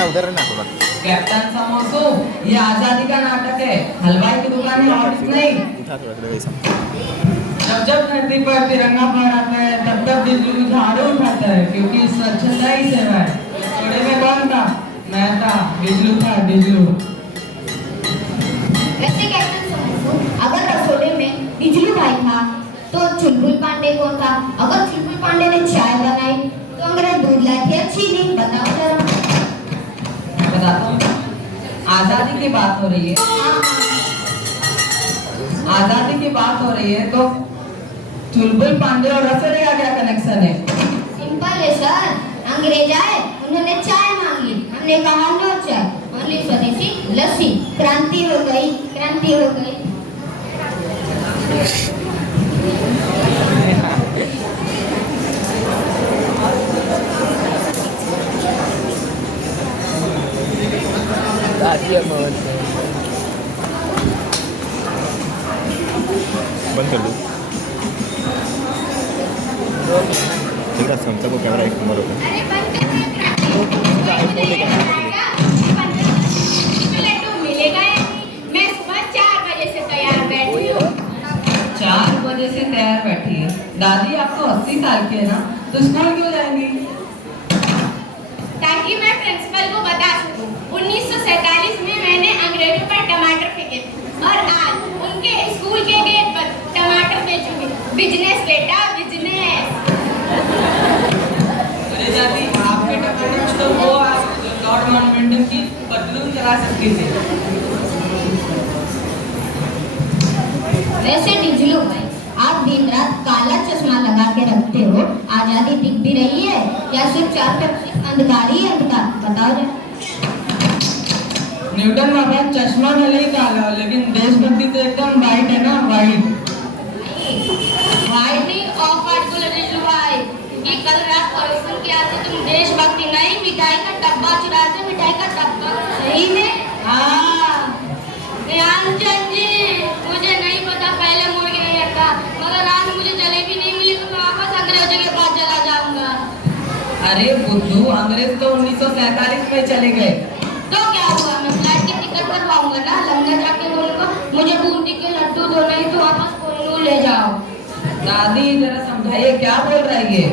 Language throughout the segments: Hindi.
उधर रहना थोड़ा। कैप्टन समोसो, ये आजादी का नाटक है, हलवाई की दुकान है और नहीं। जब जब धरती पर तिरंगा फहराता है तब तब बिजली झाड़ू उठाता है, क्योंकि स्वच्छता ही सेवा है। छोटे में कौन था? मैं था, बिजलू था, बिजलू। वैसे कैप्टन समोसो, अगर रसोड़े में बिजलू भाई था तो चुलबुल पांडे कौन था? अगर चुलबुल पांडे ने चाय बनाई तो अंग्रेज दूध लाई थी अच्छी नहीं? बताओ जरा। बताता हूँ। आजादी की बात हो रही है, आजादी की बात हो रही है तो चुलबुल पांडे और रसोड़े का क्या कनेक्शन है? सिंपल है सर, अंग्रेज आए, उन्होंने चाय मांगी, हमने कहा नो चाय, ओनली स्वदेशी लस्सी। क्रांति हो गई, क्रांति हो गई। बंद कर दो। ठीक है, सैमसंग को कैमरा 1 नंबर होता है। अरे बंद कर आईफोन लेकर लड्डू मिलेगा या नहीं? मैं सुबह 4 बजे से तैयार बैठी हूँ। 4 बजे से तैयार बैठी है। दादी आप तो 80 साल की है ना, तो स्कूल क्यों जाएंगी? ताकि मैं प्रिंसिपल को बता सकूं 1947 में मैंने अंग्रेजों पर टमाटर फेंके और आज उनके स्कूल के गेट पर टमाटर बेचूंगी। बिजनेस बेटा, बिजनेस। अरे दादी, आपके टमाटर तो वो आप लॉर्ड माउंटबेटन की पतलून करा सकती थी। वैसे डिजलू भाई, आप दिन रात काला चश्मा लगा के रखते हो, आजादी दिख भी रही है या सिर्फ चार तरफ अंधकार ही अंधकार? बताओ जरा। न्यूटन बाबा, चश्मा भले ही काला, लेकिन देशभक्ति तो एकदम वाइट है ना, वाइट। वाइट नहीं, ऑफ वाइट को डिजलू भाई, क्योंकि कल रात परोसन के आते तुम देशभक्ति नहीं, मिठाई का डब्बा चुराते। मिठाई का डब्बा सही में? हाँ ध्यानचंद जी, मुझे नहीं पता पहले मुर्गी नहीं रखा, मगर आज मुझे जलेबी नहीं मिली तो मैं वापस अंग्रेजों के पास चला जाऊंगा। अरे बुद्धू, अंग्रेज तो 1947 में चले गए। तो क्या हुआ, मैं फ्लाइट की टिकट करवाऊंगा ना, लंदन जाके बोलूंगा मुझे बूंदी के लड्डू दो, नहीं तो वापस कोहिनूर ले जाओ। दादी जरा समझाइए, क्या बोल रही है?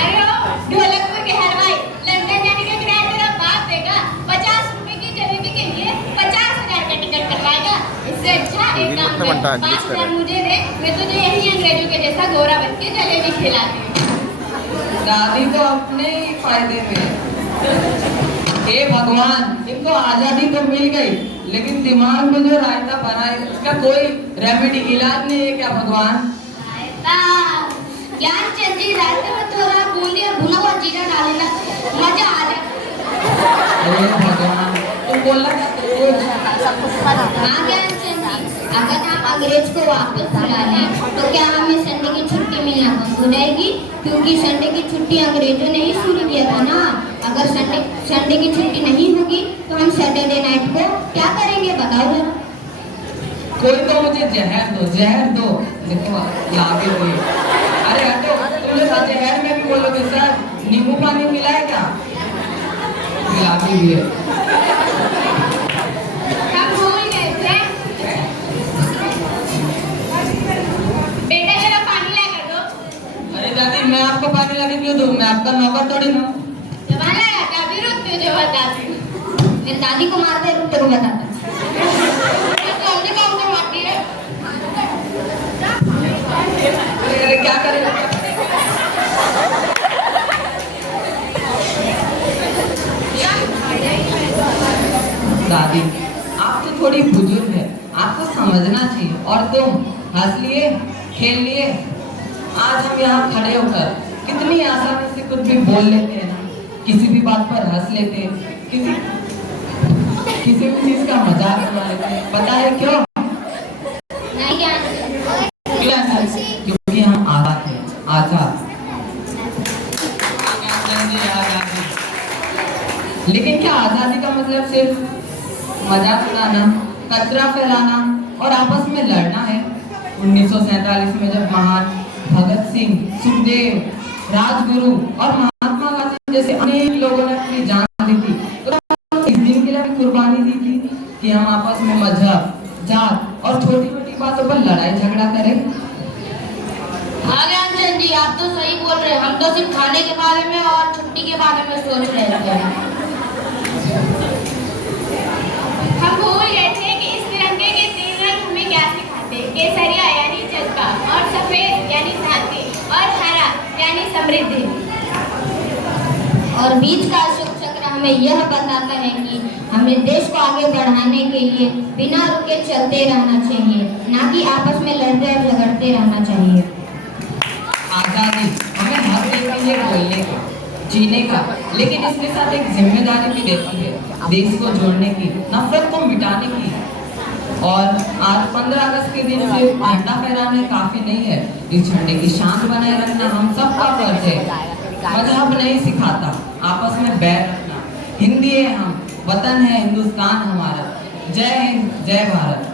अरे ओ ढोलकपुर के हलवाई, लंदन जाने का किराया तेरा बाप देगा। 50 रुपए की जलेबी के लिए 50,000 का टिकट करवाएगा। इससे अच्छा एक काम कर, 5,000 मुझे दे, मैं तुझे यही अंग्रेजों के जैसा गोरा बन के जलेबी खिलाती हूँ। दादी तो अपने ही फायदे में। हे भगवान, इनको आजादी तो मिल गई, लेकिन दिमाग में जो रायता भरा है उसका कोई रेमेडी, इलाज नहीं है क्या भगवान? ज्ञानचंद जी, रायते में थोड़ा बूंदी और भुना हुआ जीरा डालेना, मजा आ जाए। अरे भगवान, तुम बोलना चाहते हो? हाँ ज्ञानचंद जी, अगर हम अंग्रेज को वापस बुला लें तो क्या हमें संडे की छुट्टी मिलना बंद हो जाएगी? क्योंकि संडे की छुट्टी अंग्रेजों ने ही शुरू किया था ना। अगर संडे की छुट्टी नहीं होगी तो हम सैटरडे नाइट को क्या करेंगे? बताओ जरा। कोई तो मुझे जहर दो, जहर दो। देखो लागे कोई। अरे हटो, तुमने तो जहर में भी बोलोगे सर, नींबू पानी मिलाए क्या? मिलाती भी है। हम भूल गए थे। बेटा जरा पानी लाकर दो। अरे दादी, मैं आपको पानी लाके क्यों दूं? मैं आपका नौकर थोड़ी ना। जबान लगा के अभी रुक, तुझे बताती हूँ। मेरी दादी को मारते रुक, तेरे को बताता हूँ। अरे क्या करेगा? दादी, आप तो थोड़ी बुजुर्ग है, आपको समझना चाहिए। और तुम हंस लिए, खेल लिए। आज हम यहाँ खड़े होकर कितनी आसानी से कुछ भी बोल लेते हैं ना, किसी भी बात पर हंस लेते हैं, किसी भी चीज का मजाक बना लेते हैं। पता है क्यों? क्योंकि हम आजाद हैं, आजाद। लेकिन क्या आजादी का मतलब सिर्फ मजाक उड़ाना, कचरा फैलाना और आपस में लड़ना है? 1947 में जब महान भगत सिंह, सुखदेव, राजगुरु और महात्मा गांधी जैसे अनेक लोगों ने अपनी जान दी थी। तो इस दिन के लिए भी कुर्बानी दी थी कि हम आपस में मजहब, जात और छोटी-छोटी बातों पर लड़ाई झगड़ा करें। हाँ ज्ञानचंद जी, आप तो सही बोल रहे हैं। हम तो सिर्फ खाने के बारे में और छुट्टी के बारे में सोच रहे थे। हम भूल गए थे कि इस तिरंगे के 3 रंग हमें क्या सिखाते हैं। केसरिया यानी जज्बा, और सफेद यानी शांति, और हरा यानी समृद्धि, और बीच का अशोक चक्र हमें यह बताता है कि हमें देश को आगे बढ़ाने के लिए बिना रुके चलते रहना चाहिए, ना कि आपस में लड़ते और झगड़ते रहना चाहिए। आजादी हमें हक देती है बोलने का, जीने का, लेकिन इसके साथ एक जिम्मेदारी भी देती है देश को जोड़ने की, नफरत को मिटाने की। और आज 15 अगस्त के दिन सिर्फ झंडा फहराने काफी नहीं है, इस झंडे की शान बनाए रखना हम सबका फर्ज है। मजहब नहीं सिखाता आपस में बैर रखना। हिंदी है हम, वतन है हिंदुस्तान हमारा। जय हिंद, जय भारत।